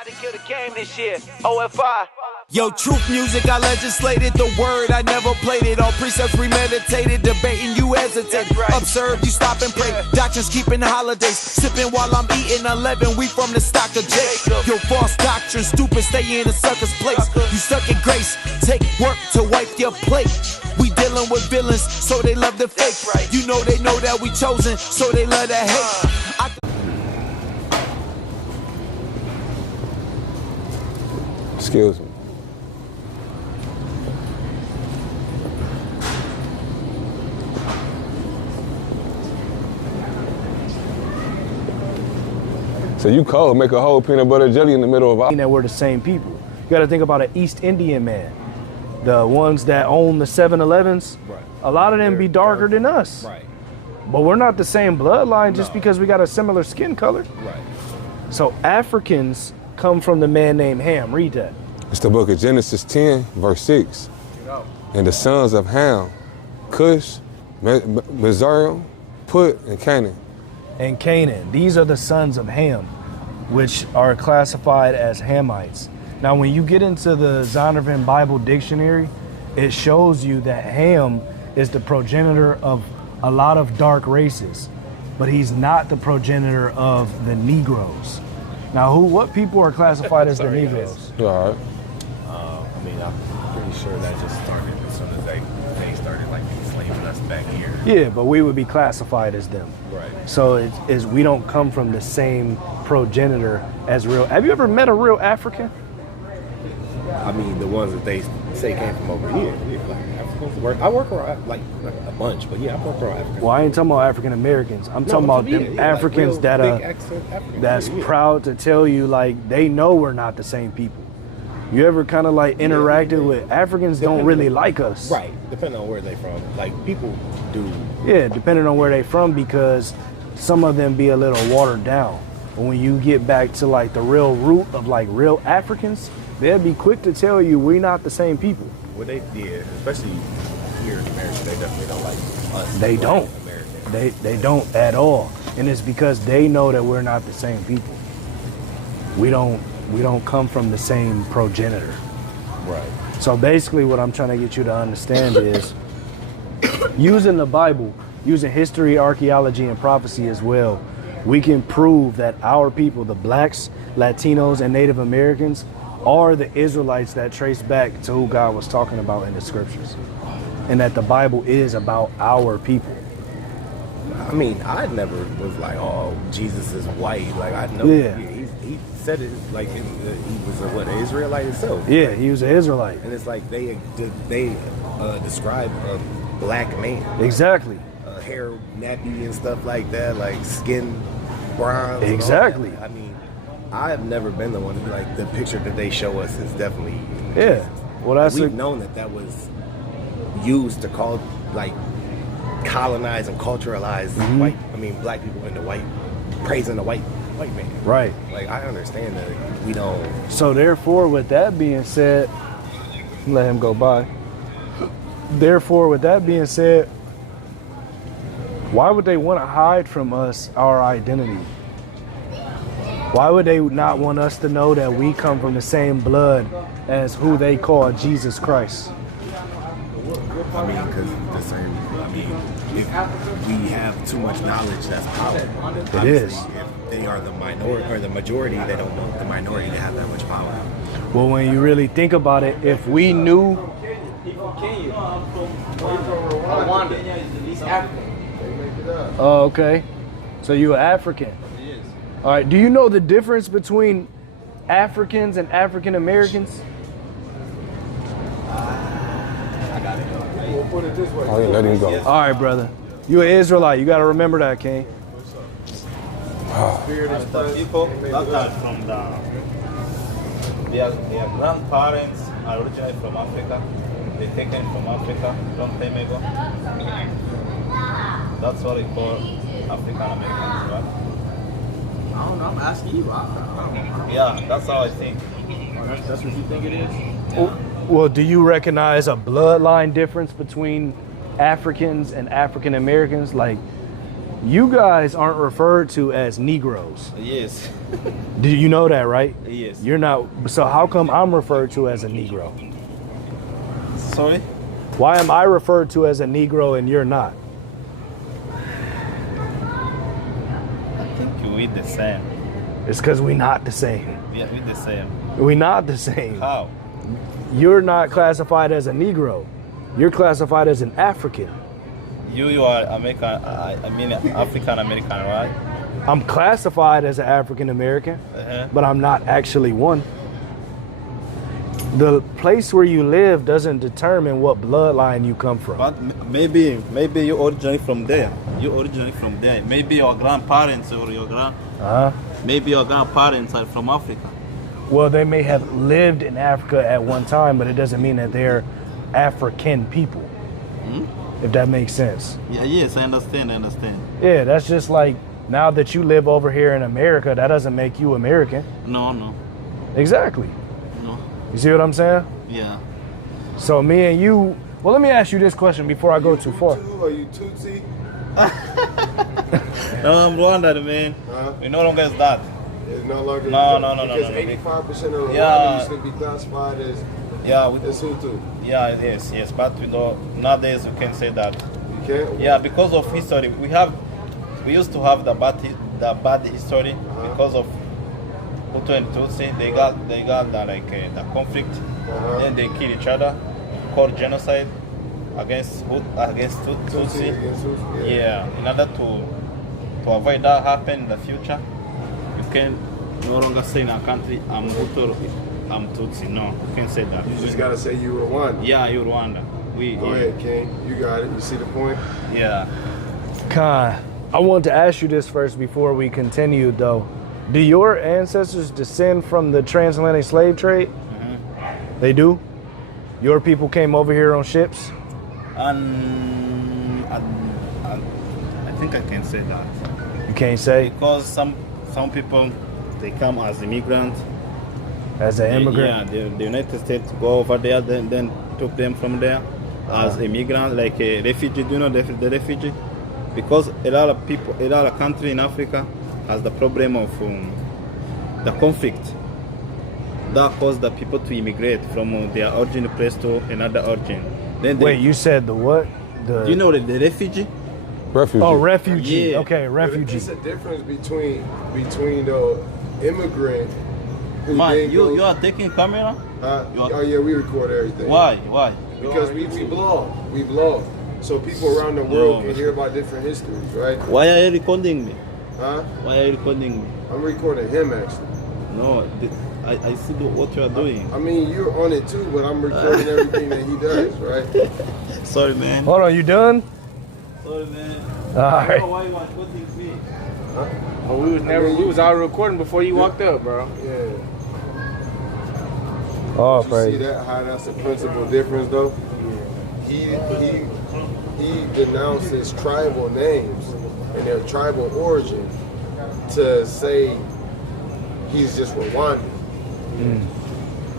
Somebody kill the game this year. O.F.I. Yo, truth music, I legislated the word, I never played it. All precepts premeditated, debating you hesitate. Right. Observe, you stop and pray. Doctrines keeping holidays, sipping while I'm eating 11. We from the stock of Jacob. Yo, false doctrine, stupid, stay in a sucker's place. You stuck in grace, take work to wipe your plate. We dealing with villains, so they love the fake. Right. You know they know that we chosen, so they love the hate. Excuse me. So you cold, make a whole peanut butter jelly in the middle of all. That we're the same people. You got to think about an East Indian man. The ones that own the 7-Elevens, Right. a lot of them be darker than us. Right. But we're not the same bloodline just because we got a similar skin color. Right. So Africans come from the man named Ham. Read that. It's the book of Genesis 10, verse 6. And the sons of Ham, Cush, Mizraim, Put, and Canaan. And Canaan. These are the sons of Ham, which are classified as Hamites. Now, when you get into the Zondervan Bible Dictionary, it shows you that Ham is the progenitor of a lot of dark races, but he's not the progenitor of the Negroes. Now, what people are classified as the Negroes? You all right? I mean, I'm pretty sure that just started as soon as they started like enslaving us back here. Yeah, but we would be classified as them. Right. So we don't come from the same progenitor as real. Have you ever met a real African? I mean, the ones that they say came from over here. Yeah, like Africans. I work around like a bunch, but yeah, I work around Africans. Well, I ain't talking about African Americans. I'm talking about them Africans like that big accent Africans. that's Yeah. proud to tell you like they know we're not the same people. You ever kind of like interacted with Africans? Don't really like us. Right, depending on where they from. Like people do. Yeah, depending on where they from, because some of them be a little watered down. But when you get back to like the real root of like real Africans, they'll be quick to tell you we're not the same people. Well, especially here in America, they definitely don't like us. They like don't. Americans. They don't at all. And it's because they know that we're not the same people. We don't come from the same progenitor. Right. So basically what I'm trying to get you to understand is using the Bible, using history, archaeology, and prophecy as well, we can prove that our people, the blacks, Latinos, and Native Americans, are the Israelites that trace back to who God was talking about in the scriptures. And that the Bible is about our people. I mean, I never was like, oh, Jesus is white. Like, I know he said it like he was an Israelite himself. Yeah, he was an Israelite. And it's like they describe a black man. Exactly. Hair nappy and stuff like that, like skin bronze. Exactly. And all that. I mean, I have never been the one to be like, the picture that they show us is definitely Yeah. Well, we've known that was used to colonize and culturalize black people into white, praising the white man. Right. Like, I understand that we don't. So therefore, with that being said, let him go by. Therefore, with that being said, why would they want to hide from us our identity? Why would they not want us to know that we come from the same blood as who they call Jesus Christ? I mean, because the same. I mean, if we have too much knowledge, that's power. It is. If they are the minority or the majority, they don't want the minority to have that much power. Well, when you really think about it, if we knew. Oh, okay. So you an African. All right. Do you know the difference between Africans and African Americans? Oh, yeah, let him go. All right, brother. You an Israelite. You got to remember that, King. The people that are from their grandparents are originally from Africa. They taken from Africa long time ago. That's what we call African Americans, right? I don't know. I'm asking you. I don't know. Yeah, that's how I think. Oh, that's what you think it is? Yeah. Well, do you recognize a bloodline difference between Africans and African Americans? Like, You guys aren't referred to as Negroes. Yes. Do you know that, right? Yes. You're not. So how come I'm referred to as a Negro? Sorry? Why am I referred to as a Negro and you're not? I think we the same. It's because we not the same. Yeah, we the same. We not the same. How? You're not classified as a Negro. You're classified as an African. You are American, I mean African American, right? I'm classified as an African American, but I'm not actually one. The place where you live doesn't determine what bloodline you come from. But maybe you originate from there. You originate from there. Maybe your grandparents or your maybe your grandparents are from Africa. Well, they may have lived in Africa at one time, but it doesn't mean that they're African people. If that makes sense. Yeah, yes, I understand. Yeah, that's just like now that you live over here in America, that doesn't make you American. No. Exactly. No. You see what I'm saying? Yeah. So me and you, well, let me ask you this question before I go too far. Are you Tutsi? No, I'm Rwandan, man. We no longer is that. It's no longer. No. Because 85% of Rwanda used to be classified as Hutu. Yeah, yes. But we don't, nowadays we can say that. You can't? Yeah, because of history. We used to have the bad history because of Hutu and Tutsi. They got the conflict. Then they kill each other, called genocide against Tutsi. Yeah. In order to avoid that happen in the future, you can no longer say in our country, I'm Hutu, I'm Tutsi. No, you can't say that. You just gotta say you Rwanda. Yeah, you're Rwanda. Go ahead, King. You got it. You see the point? Yeah. Khan, I want to ask you this first before we continue, though. Do your ancestors descend from the transatlantic slave trade? They do? Your people came over here on ships? And I think I can say that. You can't say? Because some people, they come as immigrants. As an immigrant? Yeah, the United States go over there, then took them from there as immigrants, like a refugee. Do you know the refugee? Because a lot of people, a lot of country in Africa has the problem of the conflict that caused the people to immigrate from their origin place to another origin. Then wait, you said the what? Do you know the refugee? Refugee. Oh, refugee. Yeah. Okay, refugee. It's a difference between the immigrant. Man, you are taking camera? Oh yeah, we record everything. Why? Because we blog. So people around the world can hear about different histories, right? Why are you recording me? Huh? Why are you recording me? I'm recording him actually. No, I see what you are doing. I mean, you're on it too, but I'm recording everything that he does, right? Sorry, man. Hold on, you done? Sorry, man. All right. Why you are recording me? Oh, we was already recording before you walked up, bro. Yeah. Oh, You see praise. that? How that's a principal difference, though. He denounces tribal names and their tribal origin to say he's just Rwandan.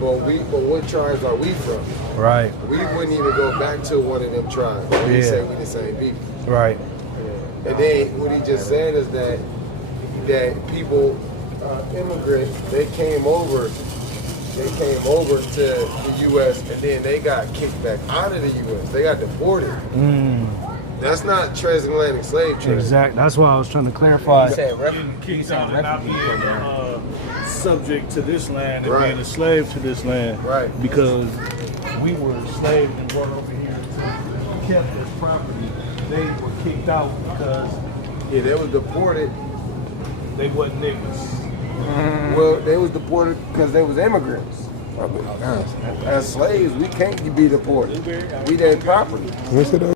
But what tribes are we from? Right, We wouldn't even go back to one of them tribes. We say we the same people. right. And then what he just said is that people, immigrants, they came over to the U.S. and then they got kicked back out of the U.S. They got deported. That's not transatlantic slave trade. Exactly. That's why I was trying to clarify. Kicked out and not being subject to this land and Right. being a slave to this land. Right. Because we were enslaved and brought over here to kept as property. They were kicked out because Yeah, they was deported. they wasn't niggas. Well, they was deported because they was immigrants. As slaves, we can't be deported. We their property. What's it up?